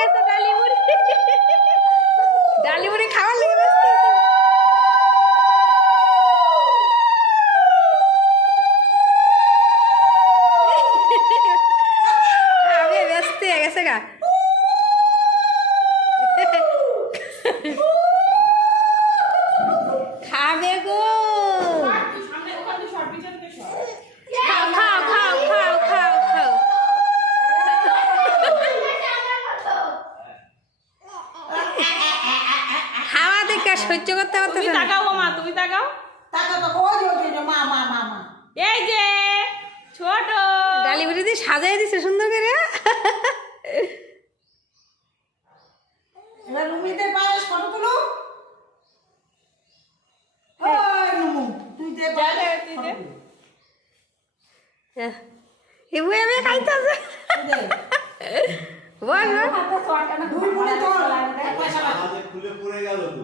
গেছে ডালি মুড়ি। ডালি মুড়ি খাওয়ার লেগে ব্যস্ত আছে। খাবে ব্যস্ত হয়ে গেছে গা। খাবে গো। খাও খাও খাও খাও খাও খাও। খাওয়া দেখে সহ্য করতে পারতেছে তুমি না। তাকাও মা, তুমি তাকাও। এই যে ছোট ডালি মুড়ি দিয়ে সাজাই দিছে সুন্দর করে। এবার এবার খাইতেছে। বল খুলে পড়ে গেল তো